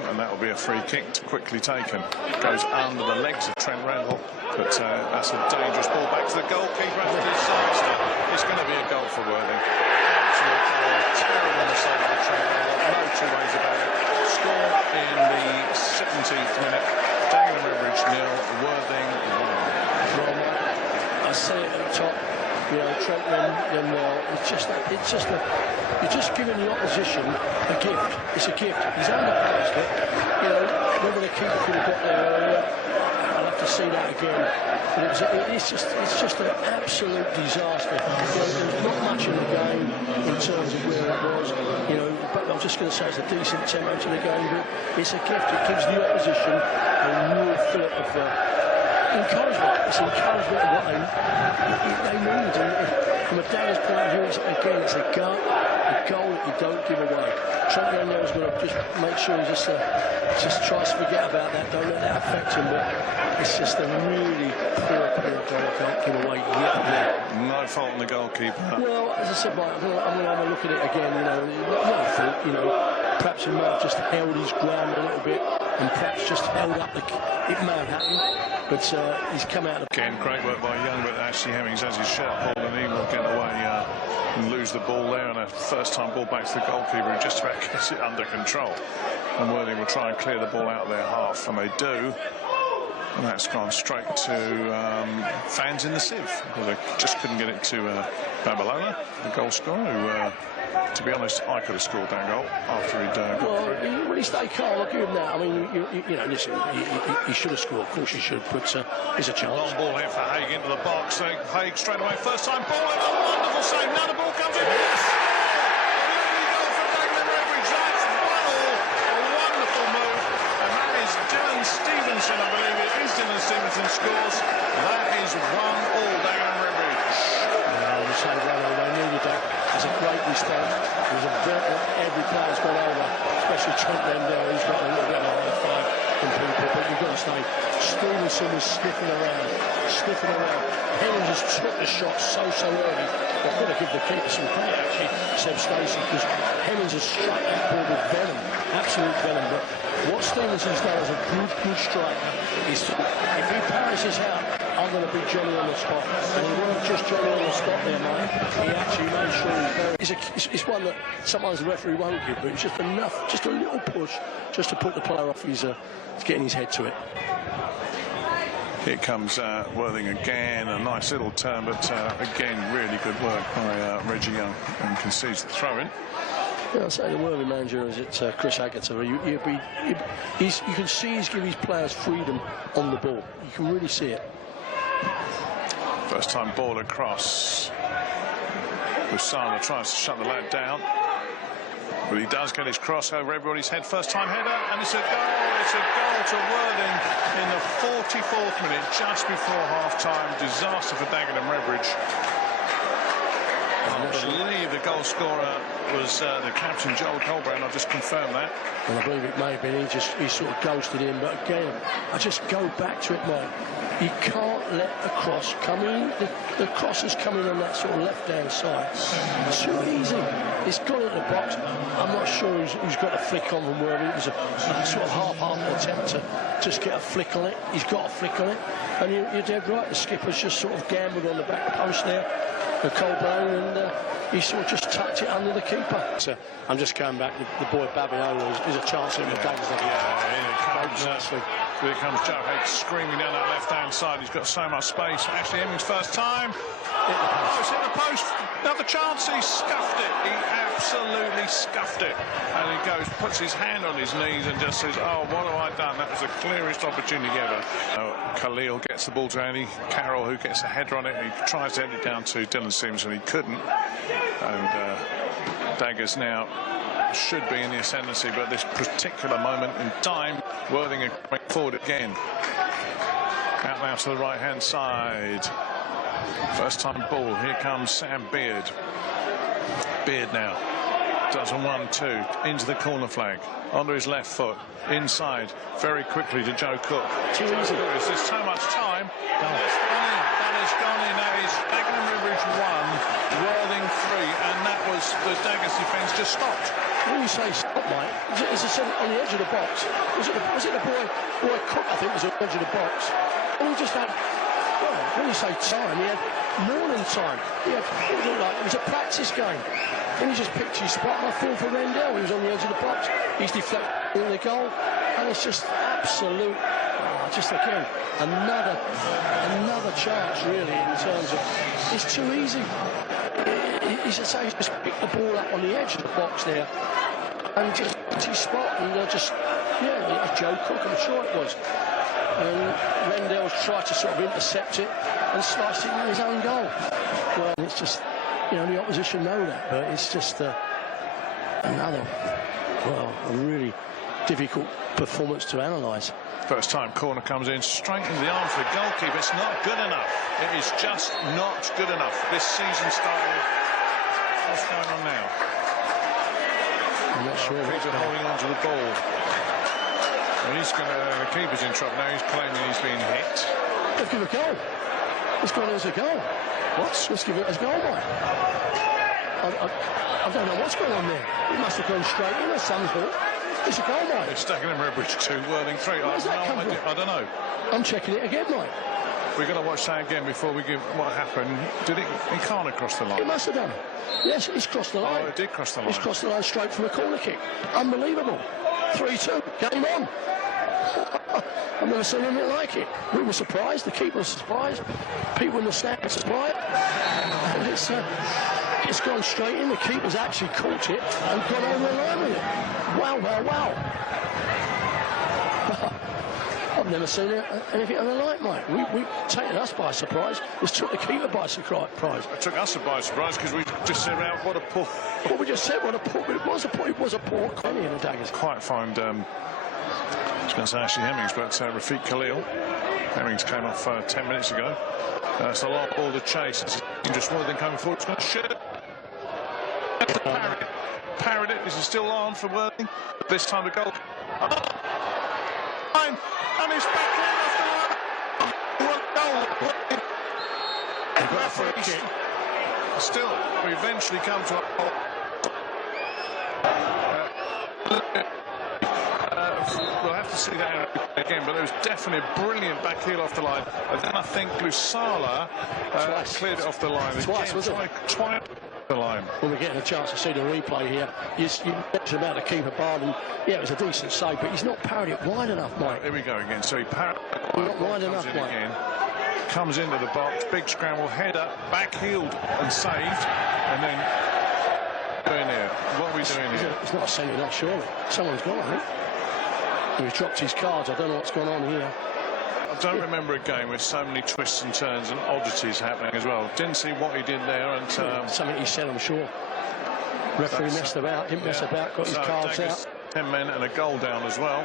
taken, and that will be a free kick quickly taken. Goes under the legs of Trent Randall, but that's a dangerous ball back to the goalkeeper after disaster. It's going to be a goal for Worthing. Absolutely terrible mistake by Trent Randall, no two ways about it. Score in the 17th minute. Dagenham Redbridge 0, Worthing 1. Well, I say it at the top. You know, Trent them well. You're just giving the opposition a gift. It's a gift. He's underpriced it. You know, whether the keeper could have got there earlier, I'll have to see that again. But it's just an absolute disaster. You know, there's not much in the game in terms of where it was. You know, but I'm just going to say it's a decent tempo to the game. But it's a gift. It gives the opposition a real fillip of encouragement. It's encouragement of what they need. And from a Daggers point of view, it's a goal that you don't give away. Trent Randall's going to just make sure he just tries to forget about that. Don't let that affect him. But it's just a really poor goal that can't give away yet again. No fault in the goalkeeper. Well, as I said, Mike, I'm going to have a look at it again. You know, no fault. You know, perhaps he might have just held his ground a little bit, and perhaps just held up the. It may have happened. But he's come out of the... Again, great work by Young, but Ashley Hemmings has his shot ball and he will get away and lose the ball there, and a first-time ball back to the goalkeeper who just about gets it under control. And Worthing will try and clear the ball out of their half, and they do. And that's gone straight to fans in the sieve, because they just couldn't get it to Babalola, the goal scorer, who... to be honest, I could have scored that goal after he'd got through. Well, he stayed calm. I'll give him that. I mean, you know, listen, he should have scored. Of course he should, but there's a chance. Long ball here for Haig into the box. Haig straight away, first time ball, and a wonderful save. Now the ball comes in. Yes! A lovely goal from Dagenham Redbridge. That's 1-1. A wonderful move. And that is Dylan Stevenson, I believe it is Dylan Stevenson scores. That is 1-1 Dagenham Redbridge. You say 1-0, they needed that. It's a great response. It was a very, every player's gone over, especially Trent Randall. He's got a little bit of a fight from people, but you've got to say, Stevenson was sniffing around. Hemmings just took the shot so early. I've got to give the keeper some credit, actually, Seb Stacey, because Hemmings has struck that ball with venom, absolute venom. But what Stevenson's done as a good striker is, if he parries this out, I'm going to be Johnny on the spot. And he wasn't just Johnny on the spot there, mate. He actually made sure it's one that sometimes the referee won't give, but it's just enough, just a little push, just to put the player off his, getting his head to it. Here comes Worthing again, a nice little turn, but again, really good work by Reggie Young, and concedes the throw-in. Yeah, I'll say the Worthing manager is Chris Agatha. You can see he's giving his players freedom on the ball. You can really see it. First time ball across. Busana tries to shut the lad down, but he does get his cross over everybody's head. First time header, and it's a goal. It's a goal to Worthing in the 44th minute, just before half-time. Disaster for Dagenham Redbridge. I believe the goal scorer was the captain, Joel Colbrand. I've just confirmed that. Well, I believe it may have been. He sort of ghosted him. But again, I just go back to it, mate. You can't let a cross come in. The cross is coming on that sort of left-hand side. It's too easy. It's gone into the box. I'm not sure who's got a flick on from Worthing. It was a sort of half-hearted attempt to just get a flick on it. He's got a flick on it. And you're dead right. The skipper's just sort of gambled on the back post there. The Colbrand, and he sort of just tucked it under the keeper. So I'm just going back. The boy Babiola is a chance at the Daggers. Here comes Joe Haig screaming down that left-hand side. He's got so much space. Ashley Hemmings first time. Oh, it's hit the post. Another chance. He scuffed it. He absolutely scuffed it. And he goes, puts his hand on his knees and just says, oh, what have I done? That was the clearest opportunity ever. Khalil gets the ball to Andy Carroll, who gets a header on it. He tries to head it down to Dylan Stevenson. He couldn't. And Daggers now should be in the ascendancy, but this particular moment in time, Worthing are coming forward again. Out now to the right-hand side. First time ball. Here comes Sam Beard. Beard now. Does a 1-2 into the corner flag, onto his left foot, inside, very quickly to Joe Cook. Too easy. There's so much time. That has gone in. That is Dagenham Ridge 1, Worthing 3, and that was the Daggers defence just stopped. When you say stop, mate, is it on the edge of the box? Was it the boy Cook, I think, was on the edge of the box? And he just had, well, when you say time, he had more than time. It was a practice game. And he just picked his spot, and I feel for Rendell. He was on the edge of the box. He's deflecting the goal, and it's just absolute. Just again, another chance really in terms of it's too easy. He's just picked the ball up on the edge of the box there, and just picked his spot, and Joe Cook, I'm sure it was. And Rendell's tried to sort of intercept it and sliced it in his own goal. Well, it's just. The opposition know that, but it's just another, a really difficult performance to analyse. First time corner comes in straight into the arms of the goalkeeper. It's not good enough. It is just not good enough. This season started. What's going on now? I'm not sure. Keeper holding on to the ball. And the keeper's in trouble now. He's claiming he's been hit. Let's give a goal. Let's go as a goal. What? Let's give it as a goal, mate. I don't know what's going on there. It must have gone straight in at some point. It's a goal, mate. It's Dagenham Ridge 2, Worthing 3. I don't know. I'm checking it again, mate. We're going to watch that again before we give what happened. Did it? He can't have crossed the line. It must have done. Yes, it's crossed the line. Oh, it did cross the line. It's crossed the line straight from a corner kick. Unbelievable. 3-2. Game on. I've never seen anything like it. We were surprised. The keeper was surprised. People in the stand were surprised. And it's gone straight in. The keeper's actually caught it and gone over the line with it. Wow. I've never seen anything of the like, mate. We've taken us by surprise. It's took the keeper by surprise. It took us by surprise because we just said, what a poor... What we just said, what a poor... It was a poor corner in the Daggers. Quite find... I was going to say Ashley Hemmings, but Rafiq Khalil. Hemmings came off 10 minutes ago. It's a long ball to chase. Just Worthing coming forward. It's going to shoot. Parried it. This is still on for Worthing. This time the goal. And it's back in after one goal. We've got a free kick. Still, we eventually come to a... we'll have to see that again, but it was definitely a brilliant back heel off the line. And then I think Lusala cleared it off the line. Twice, was it? Twice the line. When we're getting a chance to see the replay here, you mentioned about the keeper Barden. Yeah, it was a decent save, but he's not parried it wide enough, mate. Here we go again. So he parried not wide enough, mate. Again. Comes into the box, big scramble, header, back heeled and saved, and then doing here. What are we doing here? It's not a sending off, surely. Someone's gone, I think. He's dropped his cards. I don't know what's going on here. I don't remember a game with so many twists and turns and oddities happening as well. Didn't see what he did there. And something he said, I'm sure. Referee messed about, didn't mess about, got his cards Daggers, out. 10 men and a goal down as well.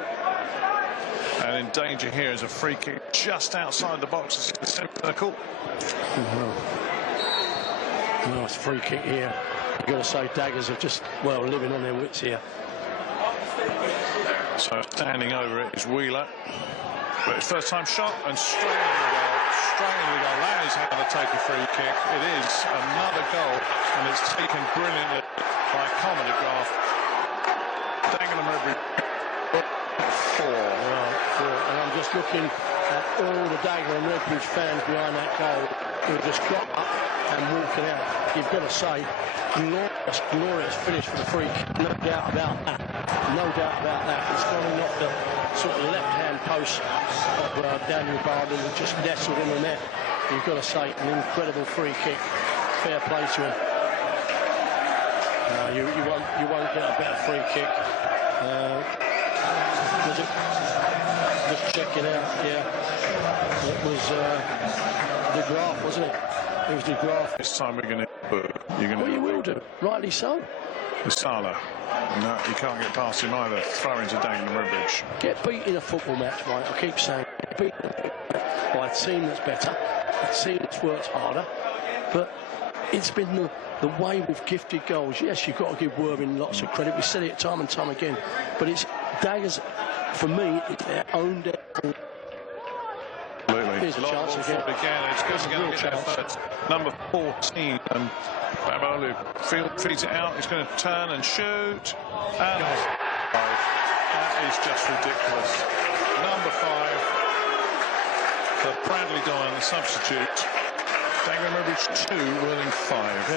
And in danger here is a free kick just outside the box. It's a circle. Nice free kick here. You've got to say Daggers are just, living on their wits here. So standing over it is Wheeler. But it's first time shot and straight into the goal. Straight into the goal. That is how to take a free kick. It is another goal, and it's taken brilliantly by Comedy-Graph. Dagenham Ridge 4. And I'm just looking at all the Dagenham Ridge fans behind that goal who just got up and walking out. You've got to say, glorious finish for the free kick. No doubt about that. No doubt about that. It's gone and knocked the sort of left-hand post of Daniel Barden, who just nestled in the net. You've got to say, an incredible free kick. Fair play to him. You won't get a better free kick. Was it? Just checking out. Yeah, it was DeGraaf, wasn't it? It was DeGraaf. This time we're going to... You will do. Rightly so. Lusala. No, you can't get past him either. Throw into Dagenham Ridge. Get beat in a football match, mate. I keep saying, get beat by a team that's better, a team that's worked harder. But it's been the way we've gifted goals. Yes, you've got to give Worthing lots of credit. We said it time and time again. But it's Daggers, for me, it's their own. Here's a chance again. It's going to get there first. Number 14, and Babolu feeds it out. He's going to turn and shoot. And that is just ridiculous. Number 5 for Bradley Dyer, the substitute. Dagenham 2, Worthing 5.